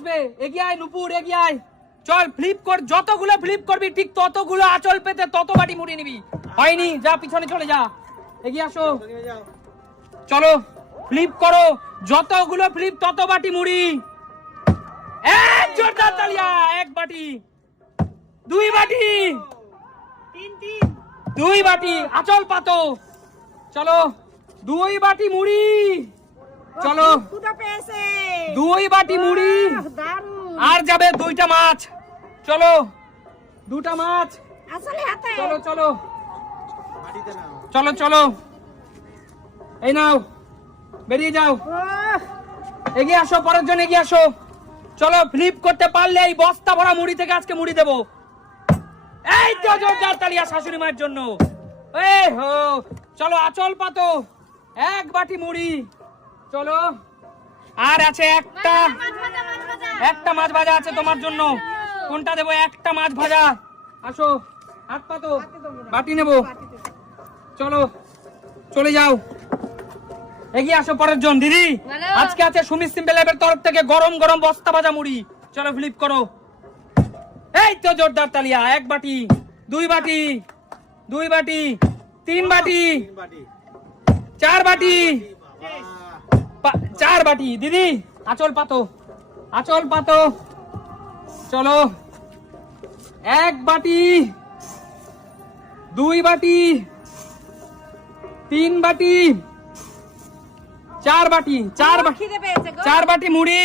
আসবে। এগিয়ে আয় নুপুর এগিয়ে আয়। চল ফ্লিপ কর যতগুলো ফ্লিপ করবি ঠিক ততগুলো আঁচল পেতে তত বাটি মুড়ি নিবি। হয়নি যা পিছনে চলে যা। এগিয়ে আসো। চলো ফ্লিপ করো। যতগুলো ফ্লিপ তত বাটি মুড়ি। এক জোরদার তালিয়া এক বাটি। দুই বাটি। তিন তিন। দুই বাটি আচল পাতো। চলো দুই বাটি মুড়ি। চলো। দুই বাটি মুড়ি। আর যাবে দুইটা মাছ। চলো দুটা মাছ। চলো চলো। চলো চলো। এই নাও বেরিয়ে যাও। এগিয়ে আসো পরের জন এগিয়ে আসো। চলো ফ্লিপ করতে পারলে এই বস্তা ভরা মুড়ি থেকে আজকে মুড়ি দেবো। এই তো জোরদার তালিয়া শাশুড়ি মায়ের জন্য। এই হো চলো আচল পাতো। এক বাটি মুড়ি। চলো। আর আছে একটা। একটা মাছ ভাজা আছে তোমার জন্য। কোনটা দেবো? একটা মাছ ভাজা। আসো হাত পাতো বাটি নেব। চলো চলে যাও। এগিয়ে আসো পরের জন। দিদি আজকে আছে সুমিত সিম্পল ল্যাবের তরফ থেকে গরম গরম বস্তা ভাজা মুড়ি। চলো ফ্লিপ করো। এই তো জোরদার তালিয়া এক বাটি দুই বাটি দুই বাটি তিন বাটি চার বাটি। চার বাটি দিদি। আচল পাতো। আচল পাতো। চলো। এক বাটি দুই বাটি তিন বাটি চার বাটি চার বাটি চার বাটি মুড়ি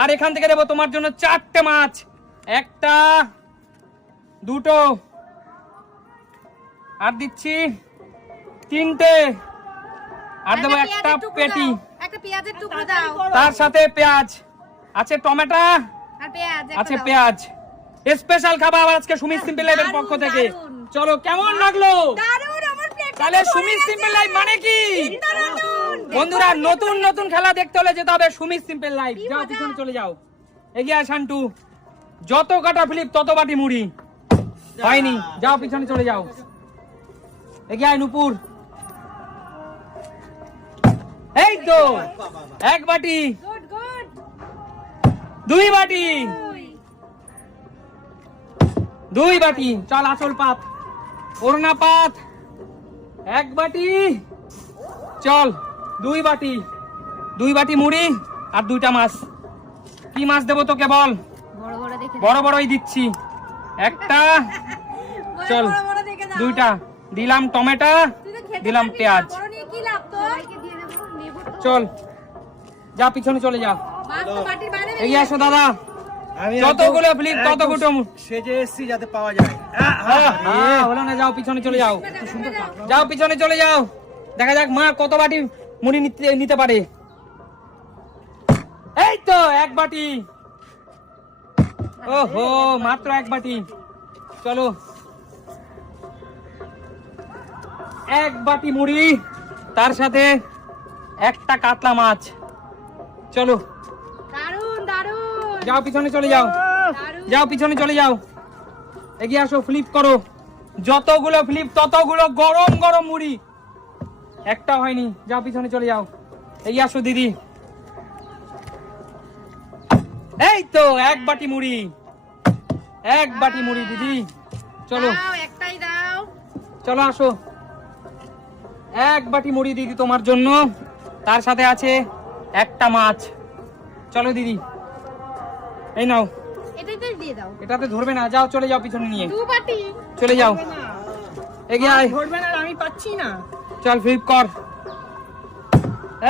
আর এখান থেকে দেবো তোমার জন্য চারটে মাছ। একটা দুটো আর দিচ্ছি তিনটে। আর দেবো একটা পেটি। একটা পেঁয়াজের টুকরো দাও। তার সাথে পেঁয়াজ। আছে টমেটো? আর পেঁয়াজ আছে পেঁয়াজ। স্পেশাল খাবার আজকে সুমিত সিম্পল লাইভের পক্ষ থেকে। চলো কেমন লাগল? দারুণ আমার প্লেট তাহলে সুমিত সিম্পল লাইভ মানে কি? বন্ধুরা নতুন নতুন খেলা দেখতে হলে যেতে হবে সুমিত সিম্পল লাইভ যাও পিছনে চলে যাও। এগিয়ে আয় শান্টু। যত কাটা ফ্লিপ তত বাটি মুড়ি। হয়নি। যাও পিছনে চলে যাও। এগিয়ে আয় নুপুর। এই তো এক বাটি। দুই বাটি। দুই বাটি। চল আসল পাত। ওরনা পাত। এক বাটি। চল দুই বাটি। দুই বাটি মুড়ি আর দুইটা মাছ। কি মাছ দেবো তোকে বল? বড় বড় বড়ই দিচ্ছি। একটা। চল। দুইটা। দিলাম টমেটো দিলাম পেঁয়াজ। চল। যা পিছনে চলে যা। এগিয়ে আসো দাদা। যতগুলো একদম- ফ্লিপ একদম সেজে এসছি যাতে পাওয়া যায়। হলো না যাও পিছনে চলে যাও। যাও পিছনে চলে যাও। দেখা যাক মা কত বাটি মুড়ি নিতে নিতে পারে। এই তো এক বাটি। ওহো মাত্র এক বাটি। চলো। এক বাটি মুড়ি তার সাথে একটা কাতলা মাছ। চলো। যাও পিছনে চলে যাও। যাও পিছনে চলে যাও। এগিয়ে আসো ফ্লিপ করো। যতগুলো ফ্লিপ ততগুলো গরম গরম মুড়ি। একটা হয়নি। যাও পিছনে চলে যাও। এগিয়ে আসো দিদি। এই তো এক বাটি মুড়ি। এক বাটি মুড়ি দিদি। চলো। একটাই দাও। চলো আসো। এক বাটি মুড়ি দিদি তোমার জন্য। তার সাথে আছে একটা মাছ। চলো দিদি। এই নাও। এটাতে ধরবে না। যাও চলে যাও পিছনে নিয়ে। চলে যাও। এগিয়ে আয়। ধরবে না আমি পাচ্ছি না। চল ফ্লিপ কর।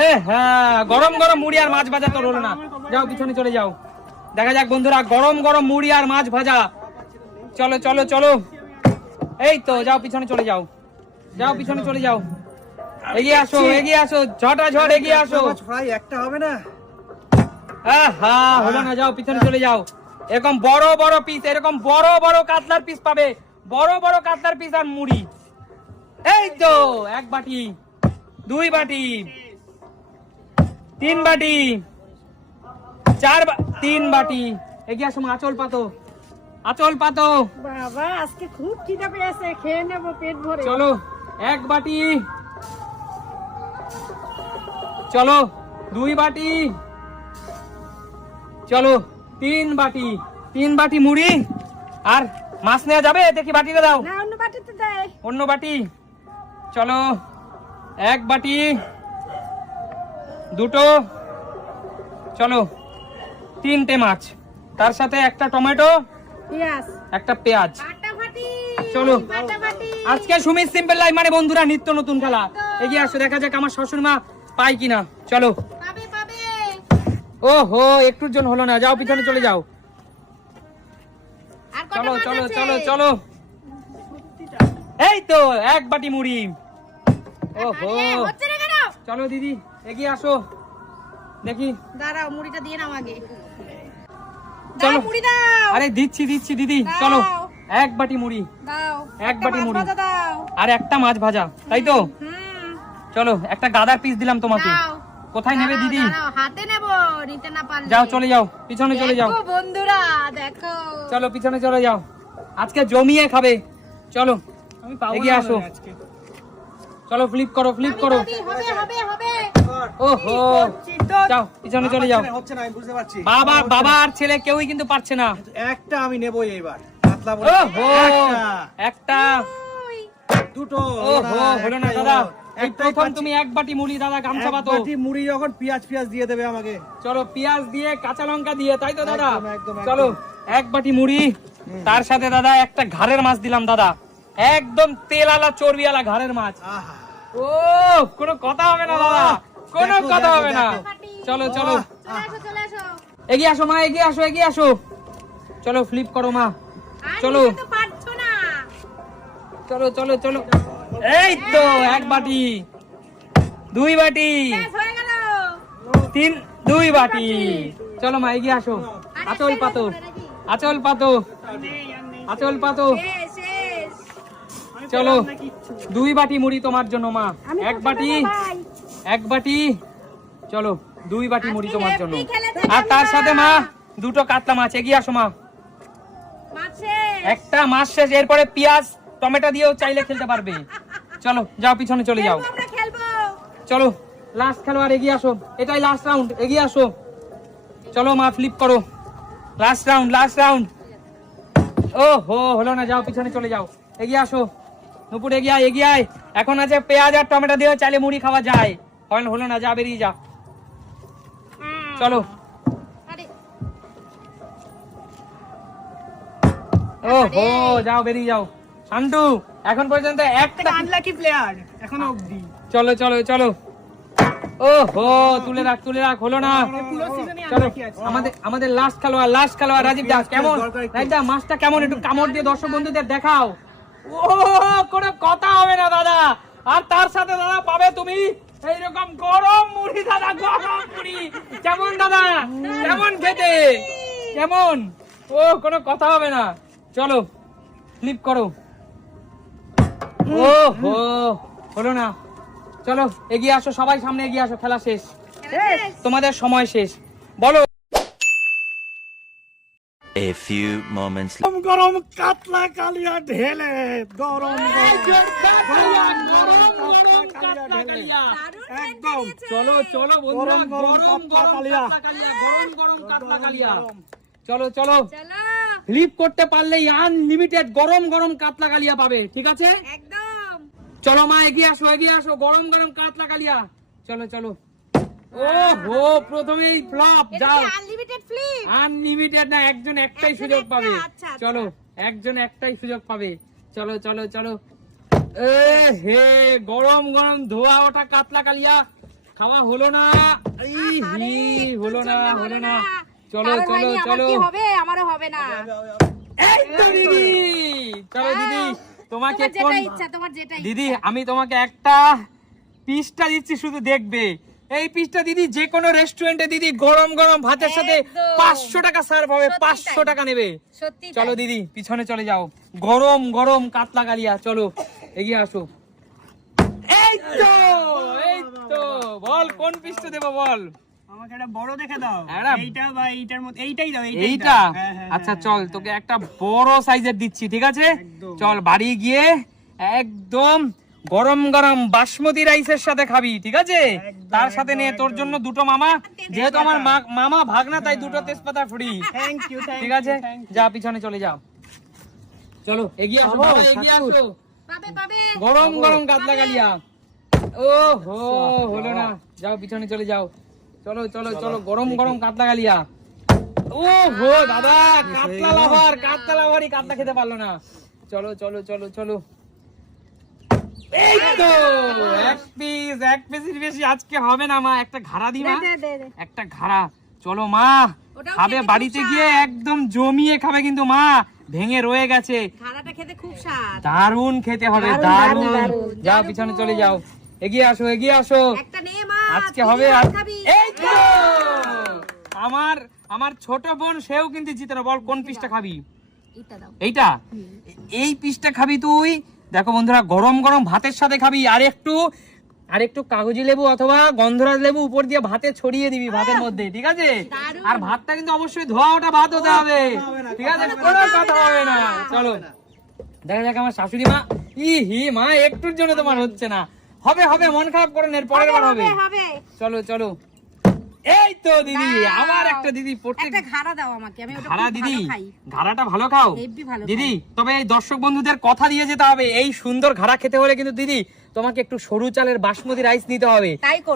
এ হ্যাঁ গরম গরম মুড়ি আর মাছ ভাজা তো না। যাও পিছনে চলে যাও। দেখা যাক বন্ধুরা গরম গরম মুড়ি আর মাছ ভাজা। চলো চলো চলো। এই তো যাও পিছনে চলে যাও। যাও পিছনে চলে যাও। এগিয়ে আসো এগিয়ে আসো ঝটা ঝট এগিয়ে আসো। ফ্রাই একটা হবে না? হলো না যাও পিছনে চলে যাও। এরকম বড় বড় পিস এরকম বড় বড় কাতলার পিস পাবে। বড় বড় কাতলার পিস আর মুড়ি। এই তো এক বাটি দুই বাটি তিন বাটি চার বা- তিন বাটি। এগিয়ে আসো আঁচল পাতো আঁচল পাতো। বাবা আজকে খুব খিদে পেয়েছে খেয়ে নেব পেট ভরে। চলো এক বাটি চলো দুই বাটি। চলো তিন বাটি। তিন বাটি মুড়ি। আর মাছ নেওয়া যাবে? দেখি বাটিটা দাও। না অন্য বাটিতে দেয় অন্য বাটি। চলো এক বাটি। দুটো। চলো তিনটে মাছ। তার সাথে একটা টমেটো একটা পেঁয়াজ। চলো। আজকে সুমিত সিম্পল লাইফ মানে বন্ধুরা নিত্য নতুন খেলা। এগিয়ে আসো দেখা যাক আমার শ্বশুর মা পাই কিনা? চলো। পাবে পাবে। ও হো একটুর জন্য হলো না। যাও পিছনে চলে যাও। চলো চলো চলো চলো। এই তো এক বাটি মুড়ি। ও হো আরে, হচ্ছে না কেন? চলো দিদি এগিয়ে আসো। দেখি। দাঁড়াও মুড়িটা দিয়ে নাও আগে। চলো। মুড়ি দাও। আরে দিচ্ছি দিচ্ছি দিদি। চলো এক বাটি মুড়ি। দাও এক বাটি মুড়ি। দাও। আর একটা মাছ ভাজা তাই তো? হুম। চলো একটা গাদার পিস দিলাম তোমাকে। কোথায় নেবে দিদি? হাতে নেব নিতে না পারলে। যাও চলে যাও পিছনে চলে যাও। বন্ধুরা দেখো। চলো পিছনে চলে যাও। আজকে জমিয়ে খাবে। চলো আমি পাবো এগিয়ে আসো। চলো ফ্লিপ করো ফ্লিপ করো। হবে হবে হবে। ওহো। যাও পিছনে চলে যাও। হচ্ছে না, আমি বুঝতে পারছি। বাবা বাবা আর ছেলে কেউই কিন্তু পারছে না। একটা আমি নেবই এইবার। পাতলা বলে একটা, একটা। দুটো। ওহো হলো না দাদা। প্রথম। তুমি এক বাটি মুড়ি দাদা গামছা পাতো বাটি মুড়ি যখন পেঁয়াজ পেঁয়াজ দিয়ে দেবে আমাকে। চলো পেঁয়াজ দিয়ে কাঁচা লঙ্কা দিয়ে তাই তো দাদা। চলো এক বাটি মুড়ি। তার সাথে দাদা একটা ঘাড়ের মাছ দিলাম দাদা। একদম তেলালা চর্বিওয়ালা ঘাড়ের মাছ। আহা। ও কোনো কথা হবে না দাদা। কোনো কথা হবে না। চলো চলো। এগিয়ে আসো মা এগিয়ে আসো এগিয়ে আসো। চলো ফ্লিপ করো মা। চলো। চলো চলো চলো। এই তো এক বাটি। দুই বাটি। তিন দুই বাটি। চলো মা এগিয়ে আসো। আচল পাতো আচল পাতো আচল পাতো। চলো দুই বাটি মুড়ি তোমার জন্য মা। এক বাটি। এক বাটি। চলো দুই বাটি মুড়ি তোমার জন্য। আর তার সাথে মা দুটো কাতলা মাছ। এগিয়ে আসো মা। একটা মাছ শেষ এরপরে পেঁয়াজ টমেটো দিয়েও চাইলে খেলতে পারবে। চলো যাও পিছনে চলে যাও। চলো লাস্ট খেলোয়াড় এগিয়ে আসো। এটাই লাস্ট রাউন্ড এগিয়ে আসো। চলো মা ফ্লিপ করো। লাস্ট রাউন্ড লাস্ট রাউন্ড ও হো হলো না যাও পিছনে চলে যাও। এগিয়ে আসো। নুপুর এগিয়ে আয় এগিয়ে আয়। এখন আছে পেঁয়াজ আর টমেটো দিয়ে চাইলে মুড়ি খাওয়া যায়। হল- হলো না যা বেরিয়ে যা। চলো। ও হো যাও বেরিয়ে যাও। শান্টু এখন পর্যন্ত একটা আনলাকি প্লেয়ার এখনও অবধি। চলো চলো চলো। ও হো তুলে রাখ তুলে রাখ হলো না। চলো। আমাদের আমাদের লাস্ট খেলোয়াড় লাস্ট খেলোয়াড় রাজীব দাস কেমন? রাজীব দা মাছটা কেমন? একটু কামড় দিয়ে দর্শক বন্ধুদের দেখাও। ও কোনো কথা হবে না দাদা। আর তার সাথে দাদা পাবে তুমি এইরকম গরম মুড়ি দাদা গরম মুড়ি। কেমন দাদা? কেমন খেতে? কেমন? ও কোনো কথা হবে না। চলো ফ্লিপ করো। ও হো হলো না। চলো এগিয়ে আসো সবাই সামনে এগিয়ে আসো খেলা শেষ। তোমাদের সময় শেষ। বলো। A few moments গরম গরম কাতলা কালিয়া ঢেলে গরম একদম। চলো চলো বন্ধুরা গরম গরম গরম কাতলা কালিয়া। গরম গরম কাতলা কালিয়া। চলো চলো। চলো। ফ্লিপ করতে পারলেই আনলিমিটেড গরম গরম কাতলা কালিয়া পাবে ঠিক আছে? একদম। চলো মা এগিয়ে আসো এগিয়ে আসো। গরম গরম কাতলা কালিয়া চলো চলো। ও হো প্রথমেই ফ্লপ যাও। আনলিমিটেড ফ্লিপ আনলিমিটেড না একজন একটাই সুযোগ পাবে। চলো একজন একটাই সুযোগ পাবে। চলো চলো চলো। এ হে গরম গরম ধোয়া ওঠা কাতলা কালিয়া খাওয়া হলো না। হলো না হলো না। চলো চলো চলো। হবে? আমারও হবে না। এই তো দিদি। চলো দিদি। তোমাকে কোন দিদি আমি তোমাকে একটা পিসটা দিচ্ছি শুধু দেখবে। এই পিসটা দিদি যে কোনো রেস্টুরেন্টে দিদি গরম গরম ভাতের সাথে পাঁচশো টাকা সার্ভ হবে পাঁচশো টাকা নেবে। চলো দিদি পিছনে চলে যাও। গরম গরম কাতলা গালিয়া চলো এগিয়ে আসো। এই তো এই তো বল কোন পিসটা দেবো বল? আমাকে একটা বড় দেখে দাও। একটা- এইটা বা এইটার মধ্যে এইটাই দাও এইটা? দাও। হ্যাঁ, হ্যাঁ, আচ্ছা হ্যাঁ, চল তোকে একটা বড় সাইজের দিচ্ছি ঠিক আছে? চল বাড়ি গিয়ে একদম গরম গরম বাসমতি রাইসের সাথে খাবি ঠিক আছে? তার সাথে নিয়ে তোর জন্য দুটো মামা যেহেতু আমার মামা ভাগনা তাই দুটো তেজপাতা ফ্রি। ঠিক আছে? যা পিছনে চলে যাও চলো এগিয়ে আসো এগিয়ে আসো। পাবে পাবে। গরম গরম কাতলা কালিয়া ও হো হলো না। যাও পিছনে চলে যাও। চলো চলো চলো। গরম গরম কাতলা কালিয়া ও হো দাদা কাতলা লাভার কাতলা লাভারই কাতলা খেতে পারল না। চলো চলো চলো চলো। এই তো এক পিস এক পিসের বেশি আজকে হবে না মা। একটা ঘাড়া দি মা। একটা ঘাড়া। চলো মা। খাবে বাড়িতে গিয়ে একদম জমিয়ে খাবে কিন্তু মা। ভেঙে রয়ে গেছে। খানাটা খেতে খুব স্বাদ। দারুণ খেতে হবে দারুণ, দারুণ। যাও পিছনে চলে যাও। এগিয়ে আসো এগিয়ে আসো। একটা নে মা আজকে হবে। এই তো! আমার আমার ছোট বোন সেও কিন্তু জিতে না। বল কোন পিসটা খাবি? এইটা এই পিসটা খাবি তুই? দেখো বন্ধুরা গরম গরম ভাতের সাথে খাবি। আর একটু আর একটু কাগজি লেবু অথবা গন্ধরাজ লেবু উপর দিয়ে ভাতে ছড়িয়ে দিবি ভাতের মধ্যে ঠিক আছে? আর ভাতটা কিন্তু অবশ্যই ধোয়া ওটা ভাত হতে হবে। ঠিক আছে? কোনো কথা হবে না। চলো। দেখা যাক আমার শাশুড়ি মা। ই হি মা একটুর জন্য তোমার হচ্ছে না। হবে হবে মন খারাপ করেন এর পরের বার হবে। চলো চলো। এই তো দিদি আমার একটা দিদি প্রত্যেক একটা ঘাড়া দাও আমাকে আমি ওটা ঘাড়া দিদি ঘাড়াটা ভালো খাও। দিদি তবে এই দর্শক বন্ধুদের কথা দিয়ে যেতে হবে এই সুন্দর ঘাড়া খেতে হলে কিন্তু দিদি তোমাকে একটু সরু চালের বাসমতি রাইস নিতে হবে।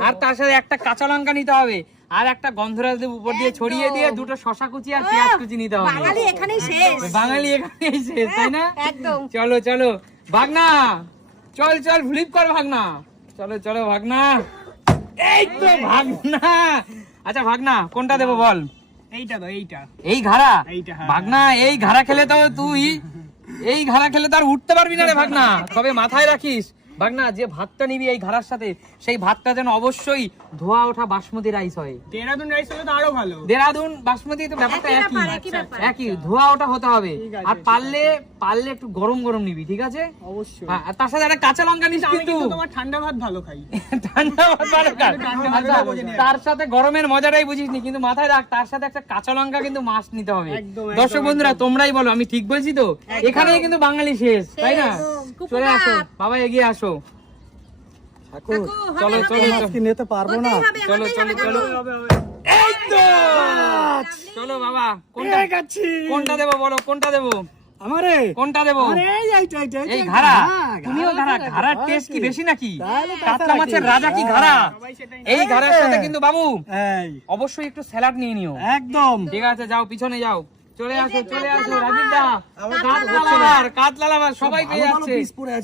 আর তার সাথে একটা কাঁচা লঙ্কা নিতে হবে আর একটা গন্ধরাজ লেবু উপর দিয়ে ছড়িয়ে দিয়ে দুটো শশা কুচি আর পেঁয়াজ কুচি নিতে হবে। বাঙালি এখানেই শেষ। বাঙালি এখানে শেষ তাই না? একদম। চলো চলো। ভাগনা চল চল ফ্লিপ কর ভাগনা। চলো চলো ভাগনা। এই তো ভাগনা। আচ্ছা ভাগনা কোনটা দেবো বল? এইটা তো এইটা। এই ঘাড়া? এইটা, হ্যাঁ, ভাগনা এই ঘাড়া খেলে তো তুই এই ঘাড়া খেলে তো আর উঠতে পারবি না রে ভাগনা। তবে মাথায় রাখিস। ভাগনা যে ভাতটা নিবি এই ঘাড়ার সাথে সেই ভাতটা যেন অবশ্যই ধোয়া ওঠা বাসমতি রাইস হয়। দেরাদুন রাইস হলে তো আরও ভালো। দেরাদুন বাসমতি তো ব্যাপারটা একই একই। ধোয়া ওটা হতে হবে। আর পারলে পারলে একটু গরম গরম নিবি ঠিক আছে? অবশ্যই। হ্যাঁ, আর তার সাথে একটা কাঁচা লঙ্কা নিস কিন্তু। কিন্তু তোমার ঠান্ডা ভাত ভালো খাই। ঠান্ডা ভাত ভালো। ঠান্ডা আচ্ছা। তার সাথে গরমের মজাটাই বুঝিসনি কিন্তু মাথায় রাখ তার সাথে একটা কাঁচা লঙ্কা কিন্তু মাছ নিতে হবে। দর্শক বন্ধুরা তোমরাই বলো আমি ঠিক বলছি তো? এখানেই কিন্তু বাঙালি শেষ তাই না? চলে আসো। বাবা এগিয়ে আসো। কাকু, চলো চলো চলো। নিতে পারব হতেই চলো, চলো, চলো। এই তো! চলো বাবা কোনটা? গেছি কোনটা দেবো বলো কোনটা দেবো? আমারে? কোনটা দেবো? এই এইটা এইটা এইটা, এই এইটা। ঘাড়া। হ্যাঁ, তুমিও ঘাড়া ঘাড়া ঘাড়ার টেস্ট কি বেশি নাকি? কাতলা মাছের রাজা কি হ্যাঁ। ঘাড়া? এই ঘাড়ার সাথে কিন্তু বাবু অবশ্যই একটু স্যালাড নিয়ে নিও। একদম। ঠিক আছে যাও পিছনে যাও। চলে আসো চলে আসো রাজীব দা। আমার কাতলা লাভার। কাতলা লাভার সবাই পেয়ে যাচ্ছে।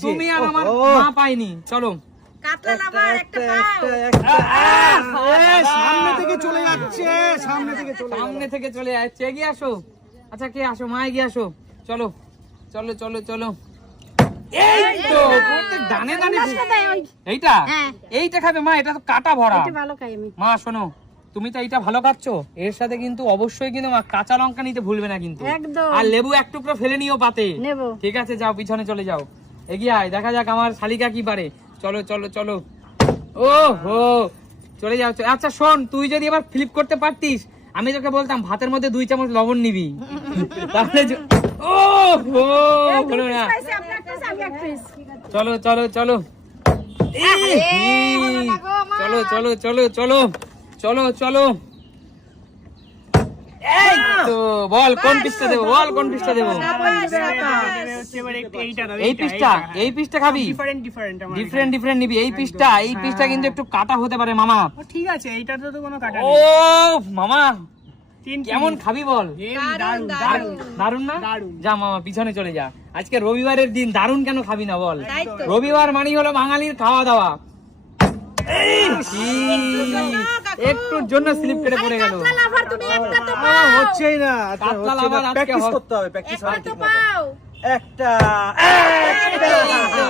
তুমি আর আমার মা পাইনি। চলো। কাতলা লাভার একটা পাও। এ, সামনে থেকে চলে যাচ্ছে সামনে থেকে সামনে থেকে চলে যাচ্ছে। এগিয়ে আসো। আচ্ছা কে আসো? মা এগিয়ে আসো। চলো। চলো চলো চলো। এই তো প্রত্যেক দানে দানে মাছটা দেয় ওই। এইটা? হ্যাঁ। এইটা খাবে মা এটা তো কাটা ভরা। এটা ভালো খাই আমি। মা শোনো তুমি তো এইটা ভালো খাচ্ছ। এর সাথে কিন্তু অবশ্যই কিন্তু মা কাঁচা লঙ্কা নিতে ভুলবে না কিন্তু। আর লেবু এক টুকরো ফেলে নিও পাতে। ঠিক আছে যাও পিছনে চলে যাও। এগিয়ে আয় দেখা যাক আমার শালিকা কি পারে। চলো চলো চলো। ও হো চলে যাও আচ্ছা শোন তুই যদি এবার ফ্লিপ করতে পারতিস আমি তোকে বলতাম ভাতের মধ্যে দুই চামচ লবণ নিবি। তাহলে ও হো বলো না। চলো চলো চলো। চলো চলো চলো চলো চলো চলো। এই তো বল কোন পিসটা দেবো? বল কোন পিসটা দেবো। এই পিসটা এই পিসটা খাবি? ডিফারেন্ট ডিফারেন্ট নিবি। এই পিসটা এই পিসটা কিন্তু একটু কাটা হতে পারে মামা। ঠিক আছে এইটাতে তো কোনো কাটা ও মামা কেমন খাবি বল? দারুণ, দারুণ দারুণ। দারুণ না? যা মামা পিছনে চলে যা। আজকে রবিবারের দিন দারুণ কেন খাবি না বল? রবিবার মানি হলো বাঙালির খাওয়া দাওয়া। একটুর জন্য স্লিপ কেটে পড়ে গেল। তুমি একটা তো আহ, পাও। হচ্ছেই না। আচ্ছা, Practice হবে। করতে হবে প্র্যাকটিস একটা তো পাও। একটা। এই তো।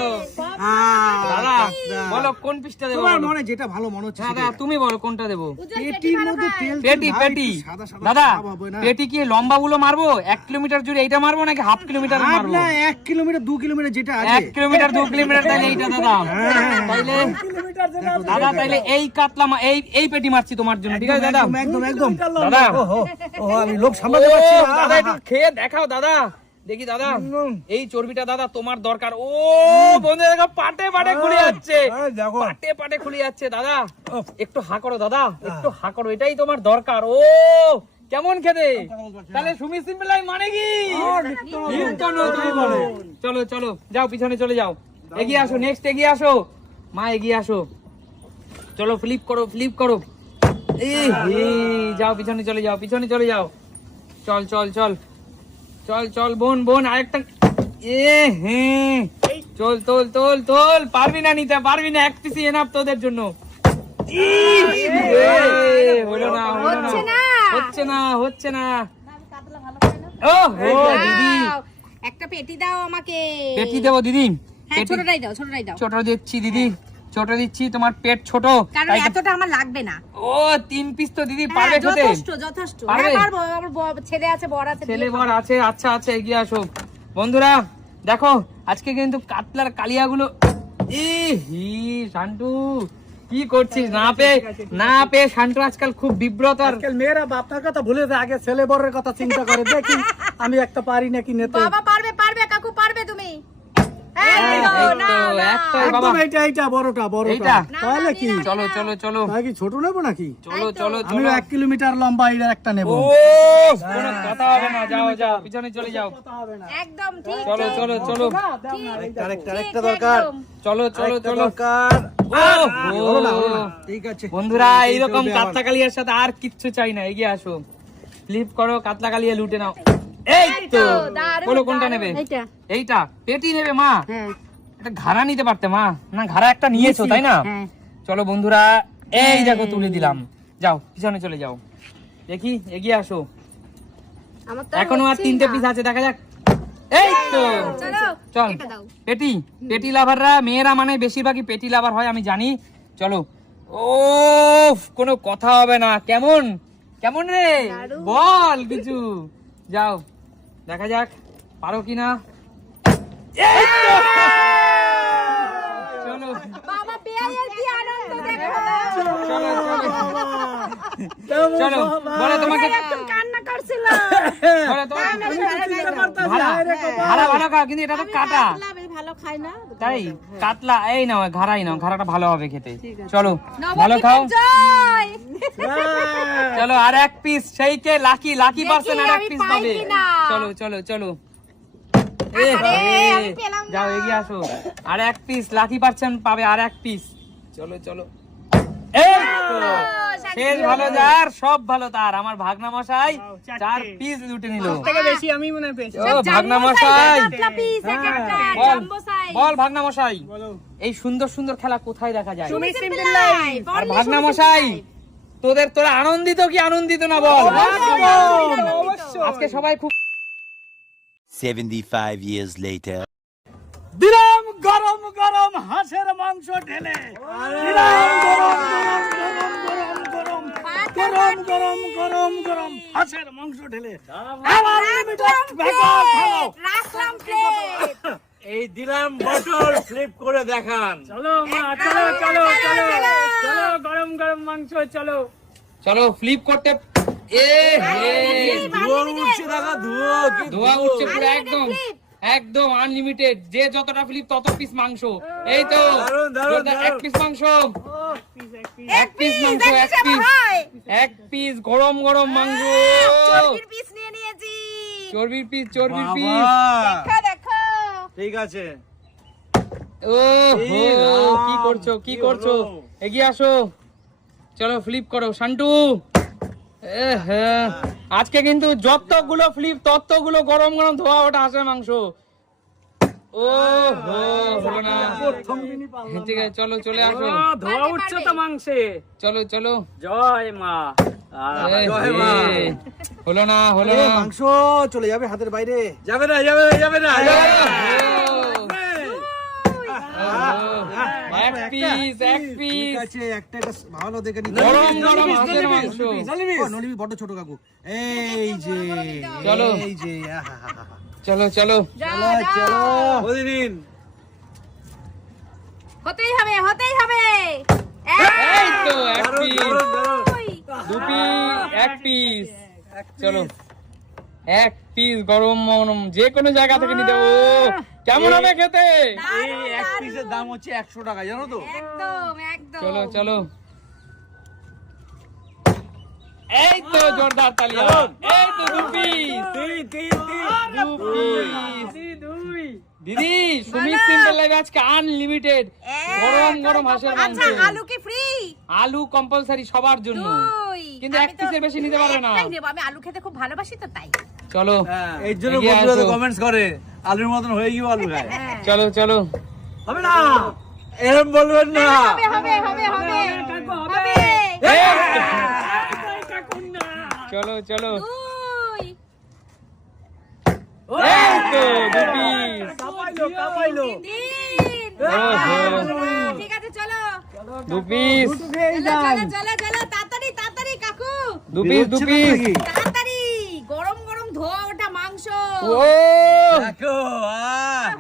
আহ, দাদা একটা। বলো কোন পিসটা দেবো তোমার মনে যেটা ভালো মনে হচ্ছে দাদা তুমি বলো কোনটা দেবো? পেটি পেটির মধ্যে তেল পেটি দাদা পেটি কি লম্বা গুলো মারবো? এক কিলোমিটার জুড়ে এইটা মারবো নাকি হাফ কিলোমিটার মারবো? না কিলোমিটার দু কিলোমিটার যেটা এক কিলোমিটার দু কিলোমিটার এইটা দাদা। হ্যাঁ। দাদা তাইলে এই কাতলা এই এই পেটি মারছি তোমার জন্য ঠিক আছে দাদা? একদম একদম দাদা। ওহো আমি লোক সামলাতে পারছি দাদা একটু খেয়ে দেখাও দাদা। দেখি দাদা এই চর্বিটা দাদা তোমার দরকার। ও বন্ধু দেখো পাটে পাটে খুলে যাচ্ছে। পাটে পাটে খুলে যাচ্ছে দাদা। একটু হা করো দাদা একটু হা করো এটাই তোমার দরকার। ও কেমন খেতে? তাহলে সুমি সিম্পলাই মানে কি? চলো চলো যাও পিছনে চলে যাও। এগিয়ে আসো নেক্সট এগিয়ে আসো। মা এগিয়ে আসো। চলো ফ্লিপ করো ফ্লিপ করো। এই যাও পিছনে চলে যাও পিছনে চলে যাও। চল চল চল। চল চল বোন বোন আরেকটা। এ হে। চল তোল তোল তোল। পারবি না নিতে পারবি না। এক পিসি এনাফ তোদের জন্য। হলো না হলো না। হচ্ছে না। হচ্ছে না ও হো দিদি। একটা পেটি দাও আমাকে। পেটি দেবো দিদি। হ্যাঁ পেটি- ছোটটাই দাও ছোটটাই দাও। ছোট দিচ্ছি দিদি। ছোট দিচ্ছি তোমার পেট ছোট। কারণ এতটা আমার লাগবে না। ও তিন পিস তো দিদি হ্যাঁ, পারবে খেতে। যথেষ্ট যথেষ্ট। হ্যাঁ পারব আমার ছেলে আছে বড় আছে ছেলে দিয়ে আছে আচ্ছা আচ্ছা এগিয়ে আসো। বন্ধুরা দেখো আজকে কিন্তু কাতলার কালিয়াগুলো ই হি শান্টু কি করছিস? না পেয়ে না পেয়ে শান্টু আজকাল খুব বিব্রত আর আজকাল মেয়েরা বাপটার কথা ভুলে যায় আগে ছেলে বরের কথা চিন্তা করে। দেখি আমি একটা পারি নাকি নেতে। বাবা পারবে পারবে কাকু পারবে তুমি। চলো চলো চলো। তাই ছোট নেব নাকি? চলো চলো চলো। এক কিলোমিটার লম্বা এর একটা নেব। কোনো কথা হবে না যাও যাও। পিছনে চলে যাও। একদম ঠিক চলো চলো চলো। আরেকটা আরেকটা দরকার। চলো চলো চলো। দরকার। ও হলো না, হলো না। ঠিক আছে। বন্ধুরা এইরকম কাতলা কালিয়ার সাথে আর কিচ্ছু চাই না এগিয়ে আসো। ফ্লিপ করো কাতলা কালিয়া লুটে নাও। এই তো বলো কোনটা। নেবে? এইটা। এইটা পেটি নেবে মা। হ্যাঁ। এটা ঘাড়া নিতে পারতে মা। না ঘাড়া একটা নিয়েছো তাই না? হ্যাঁ। চলো বন্ধুরা এই দেখো তুলে দিলাম। যাও পিছনে চলে যাও। দেখি এগিয়ে আসো। এখনও আর তিনটে পিস আছে দেখা যাক। এই তো। চল পেটি পেটি লাভাররা মেয়েরা মানে বেশিরভাগই পেটি লাভার হয় আমি জানি। চলো। ও কোনো কথা হবে না। কেমন? কেমন রে? বল কিছু যাও। দেখা যাক পারো কিনা? চলো। কিন্তু এটা তো কাটা। না তাই? কাতলা এই নাও ঘাড়াই নাও ঘাড়াটা ভালো হবে খেতে। চলো ভালো খাও। চলো আর এক পিস সেই কে লাকি লাকি দেখি পার্সেন্ট আর এক পিস পাবে। চলো চলো চলো। যাও এগিয়ে আসো। আর এক পিস লাকি পার্সেন্ট পাবে আর এক পিস চলো চলো। শেষ ভালো যার সব ভালো তার। আমার ভাগনা মশাই চার পিস লুটে নিল। বেশি আমি মনে পেয়েছি। ও ভাগনা মশাই। এক একটা বল জাম্বো সাইজ। বল ভাগনা মশাই। এই সুন্দর সুন্দর খেলা কোথায় দেখা যায়? আর ভাগনা মশাই তোদের তোরা আনন্দিত কি আনন্দিত না বল? আজকে সবাই খুব 75 years later. দিলাম গরম গরম হাঁসের মাংস ঢেলে। দিলাম গরম গরম গরম গরম গরম গরম। হাঁসের মাংস ঢেলে। রাখলাম প্লেট এই দিলাম বটল ফ্লিপ করে দেখান। চলো মা চলো চলো চলো চলো। গরম গরম মাংস চলো। চলো ফ্লিপ করতে এ হে ধুয়ো উঠছে দেখা ধুয়ো ধোয়া উঠছে পুরো একদম একদম আনলিমিটেড যে যতটা ফ্লিপ তত পিস মাংস। এই তো এক পিস মাংস। এক পিস মাংস এক পিস এক পিস গরম গরম মাংস। চর্বির পিস নিয়ে নিয়েছি। চর্বির পিস চর্বির পিস দেখো দেখো। ঠিক আছে। কি করছ কি করছ? এগিয়ে আসো। চলো ফ্লিপ করো। শান্টু। এ হ্যাঁ। আজকে কিন্তু যতগুলো ফ্লিপ ততগুলো গরম গরম ধোয়া ওটা হাঁসের মাংস। ও হো হলো না। ঠিক আছে চলো চলে আসো। ধোয়া উঠছে তো মাংসে। চলো চলো। জয় মা। হলো না হলো না। মাংস চলে যাবে হাতের বাইরে। যাবে না যাবে না যাবে না ভালো ছোট কাকু। এই যে চলো। এই যে। চলো চলো। চলো চলো। প্রতিদিন হতেই হবে হতেই হবে। এই তো এক পিস। দু এক পিস চলো। এক পিস গরম গরম যে কোনো জায়গা থেকে নিতে ও কেমন হবে খেতে? এই এক পিসের দাম হচ্ছে একশো টাকা জানো তো? একদম একদম। চলো চলো। এই তো জোরদার তালিয়া। এই তো দু পিস দু পিস দিদি সুমিত সিম্পল লাইভ আজকে আনলিমিটেড গরম গরম হাঁসের মাংস। আচ্ছা আলু কি ফ্রি আলু কম্পালসারি সবার জন্য। কিন্তু এক পিসের বেশি নিতে পারবে না। আমি আলু খেতে খুব ভালোবাসি তো তাই। চলো এই জন্য এগিয়ে বন্ধুরা। কমেন্টস করে আলুর মতন হয়ে গিয়ে আলু খায়। চলো চলো। হবে না। এরকম বলবেন না। হবে হবে হবে হবে। হবে! চলো চলো। গরম গরম ধোয়া ওটা মাংস।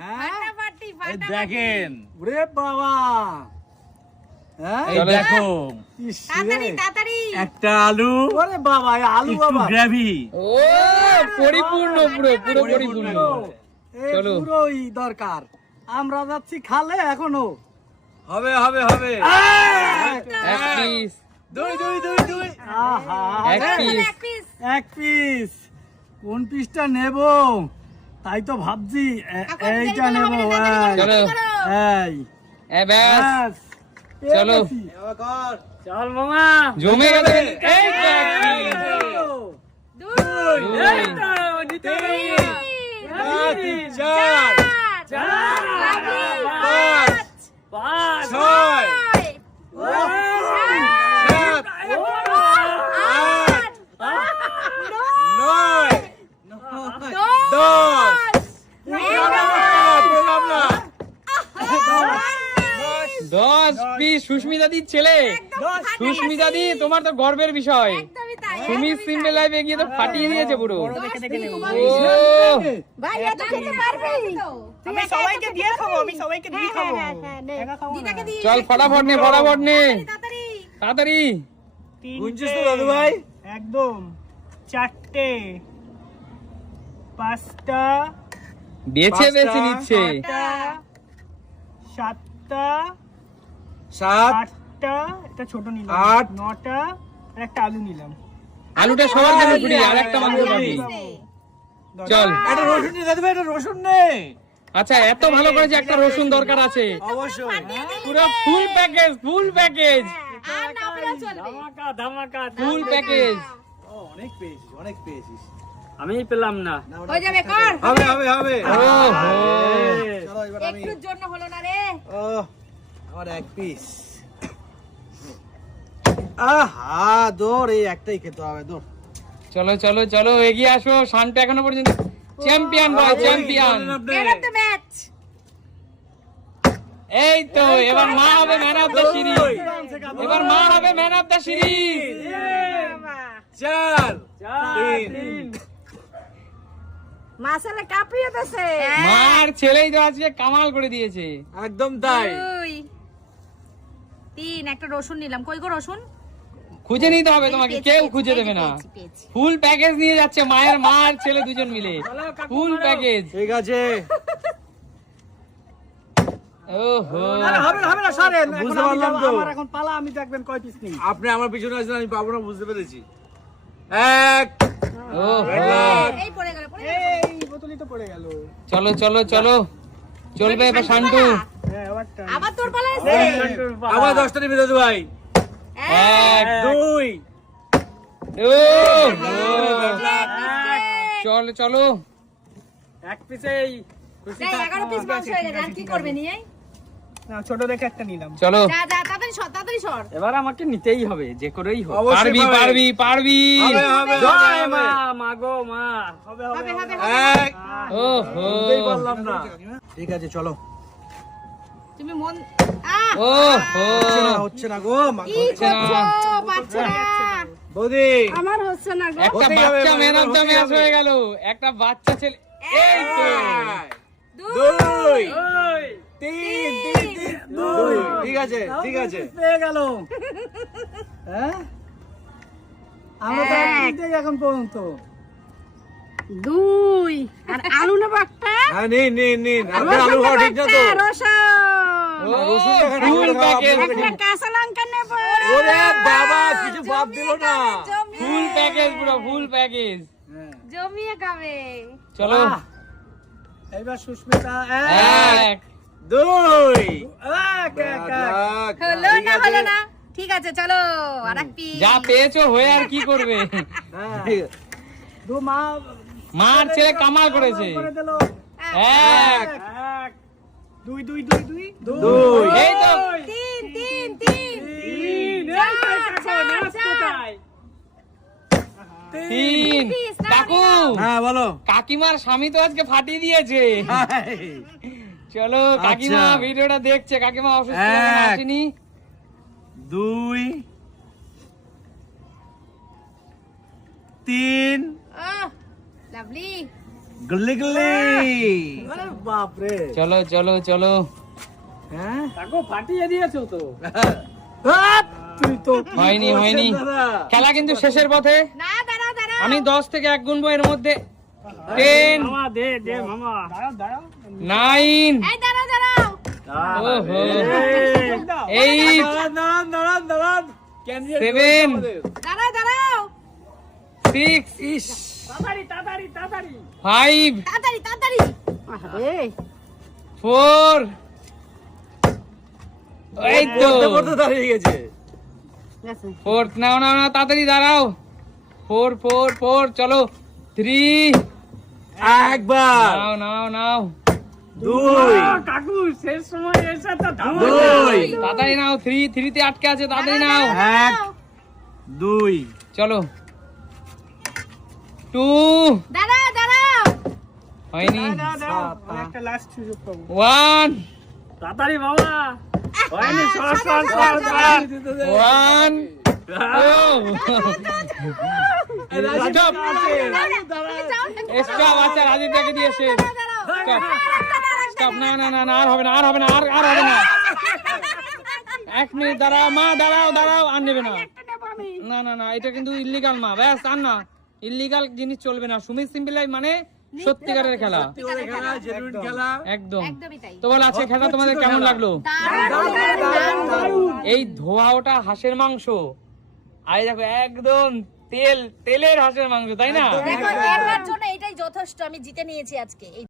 ফাটাফাটি দেখেন বাবা। হ্যাঁ। দেখো। রে। তাড়াতাড়ি একটা আলু। ওরে বাবা আলু একটু বাবা গ্রেভি ও পরিপূর্ণ পুরো পুরো পরিপূর্ণ। চলো। পুরোই দরকার। আমরা যাচ্ছি খালে এখনও। হবে হবে হবে। এক পিস দুই দুই দুই দুই। আহা। এক পিস এক পিস কোন পিসটা নেব? তাই তো ভাবছি এইটা নেব হবে এই, এ ব্যাস। চলো। চল মামা। জমে গেছে এই। দুই দুই। তিন চার। চার পাঁচ পাঁচ ছয় সাত সাত আট নয় দশ বললাম না দশ পিস সুস্মিতা দির ছেলে সুস্মিতা দি তোমার তো গর্বের বিষয়। লাইফ এগিয়ে তো ফাটিয়ে দিয়েছে পুরো। খাব দিদাকে দিয়ে চল ফটাফট নে ফটাফট নে। তাড়াতাড়ি। গুনছিস তো দাদু ভাই। একদম। চারটে পাঁচটা বেছে বেছে। নিচ্ছে। সাতটা সাত আটটা একটা ছোট নিলাম। আট। নটা আর একটা আলু নিলাম। আলুটা সবার জন্য ফ্রি আর একটা মাংস পাবি চল। একটা রসুন নে দাদু ভাই রসুন নে। আচ্ছা এত ভালো করে যে একটা রসুন দরকার আছে। অবশ্যই পুরো ফুল প্যাকেজ ফুল প্যাকেজ আর না পেলে চলবে। ধামাকা ধামাকা ফুল প্যাকেজ অনেক পেয়েছিস অনেক পেয়েছিস। আমি পেলাম না। হয়ে যাবে কর। হবে হবে হবে। ওহো। চলো এবার আমি একটুর জন্য হলো না রে। আমার এক পিস আহা দৌড় এই একটাই খেতে হবে দৌড়। চলো চলো চলো এগিয়ে আসো শান্ত এখনও পর্যন্ত। Champion boy champion man of the match এই তো এবার মা হবে ম্যান অফ দ্য সিরিজ এবার মা হবে ম্যান অফ দ্য সিরিজ চার তিন। মাসালা কাঁপিয়ে দেছে মার ছেলেই তো আজকে কামাল করে দিয়েছে। একদম তাই। তিন একটা রসুন নিলাম। কই গো রসুন? খুঁজে নিতে হবে তোমাকে কেউ খুঁজে দেবে না। ফুল প্যাকেজ নিয়ে যাচ্ছে মায়ের মার ছেলে দুজন মিলে। Full package. ঠিক আছে। ওহো। হবে না হবে না সরেন। এখন বুঝতে আমি পারলাম যাব, তো। আমার এখন পালা আমি দেখবেন কয় পিস নিই আপনি আমার পিছনে আছেন আমি পাবো না বুঝতে পেরেছি। এক। ওহো এই পড়ে গেল পড়ে গেল। এই বোতলই তো পড়ে গেল। চলো চলো চলো। চলবে এবার শান্টু আবার তোর পালা ভাই। চলো চলো। এক পিসেই এগারো পিস মাংস হয়ে গেছে। আর কি করবে নিয়ে? না ছোট দেখে একটা নিলাম। চলো। যা যা তাড়াতাড়ি সর তাড়াতাড়ি সর। এবার আমাকে নিতেই হবে যে করেই হোক। পারবি পারবি পারবি। হবে, হবে, জয় মা মা গো মা। হবে হবে হবে ওহো। বুঝতেই পারলাম না। ঠিক আছে চলো। তুমি মন হচ্ছে না হচ্ছে না গো হচ্ছে না। বৌদি। আমার হচ্ছে না গো। একটা বাচ্চা ম্যান অফ দ্য ম্যাচ হয়ে গেল। একটা বাচ্চা ছেলে এই তো। দুই। দুই। তিন তিন তিন। দুই। ঠিক আছে ঠিক আছে। পেয়ে গেল। হ্যাঁ? আমরা তো এখন পর্যন্ত। দুই। আর আলু নেব একটা হ্যাঁ নিন নিন নিন। রসুন আলু খাওয়া ঠিক না তো? রসুন। একটা কাঁচা লঙ্কা নেব। ওরে বাবা কিছু বাদ দিল না। ফুল প্যাকেজ পুরো ফুল প্যাকেজ। জমিয়ে খাবে। চলো। এইবার সুস্মিতা এক দুই। এক এক এক। হলো না হলো না? ঠিক আছে চলো। আর যা পেয়েছ হয়ে আর কি করবে? হ্যাঁ। দু মা মার ছেলে কামাল করেছে। এক। এক। দুই দুই দুই দুই। দুই। এই তো। তিন তিন তিন তিন চার, এই তো কাকু, চার, নাচ চার। কোথায়? তিন। কাকু। হ্যাঁ বলো। কাকিমার স্বামী তো আজকে ফাটিয়ে দিয়েছে। চলো কাকিমা আচ্ছা। ভিডিওটা দেখছে। কাকিমা অসুস্থ আসেনি। দুই। তিন। লাভলি গলি গলি আরে বাপরে চলো চলো চলো হ্যাঁ কাকু ফাটিয়ে দিয়েছ তো তুই তো হয়নি, হয়নি। খেলা কিন্তু শেষের পথে না দাঁড়াও দাঁড়াও আমি দশ থেকে এক গুনবো এর মধ্যে টেন মামা দে দে মামা। দাঁড়াও দাঁড়াও। নাইন। এই দাঁড়াও দাঁড়াও। ওহো। এই, দাঁড়ান দাঁড়ান দাঁড়ান দাঁড়ান ক্যান্ডিডেট দাঁড়াও দাঁড়াও। সিক্স তাড়াতাড়ি তাড়াতাড়ি তাড়াতাড়ি। ফাইভ তাড়াতাড়ি তাড়াতাড়ি। আরে ফোর এই তো। পড়তে পড়তে দাঁড়িয়ে গেছে। গেছে। নাও নাও নাও তাড়াতাড়ি দাঁড়াও। ফোর ফোর ফোর চলো। থ্রি একবার। নাও নাও নাও। দুই। কাকু শেষ সময় এসে তো দুই। তাড়াতাড়ি নাও থ্রি থ্রিতে আটকে আছে তাড়াতাড়ি নাও। এক দুই। চলো। টু। দাঁড়াও দাঁড়াও। হয়নি। একটা লাস্ট সুযোগ পাবো। ওয়ান। তাড়াতাড়ি বাবা। হয়নি সর সর সর সর ওয়ান। স্টপ স্টপ আচ্ছা রাজীবটাকে দিয়ে শেষ স্টপ স্টপ না না না না আর হবে না আর হবে না আর আর হবে না। এক মিনিট দাঁড়াও মা দাঁড়াও দাঁড়াও আর নেবে না। না না না এটা কিন্তু ইল্লিগাল মা ব্যাস আর না। ইল্লিগাল জিনিস চলবে না। সুমিত সিম্বিলাই মানে সত্যিকারের খেলা। খেলা একদম। তো বল আজকে খেলা তোমাদের কেমন লাগল? এই ধোয়া ওটা হাঁসের মাংস। আরে দেখো একদম তেল তেলের হাঁসের মাংস তাই না? দেখো এটাই যথেষ্ট আমি জিতে নিয়েছি আজকে। এই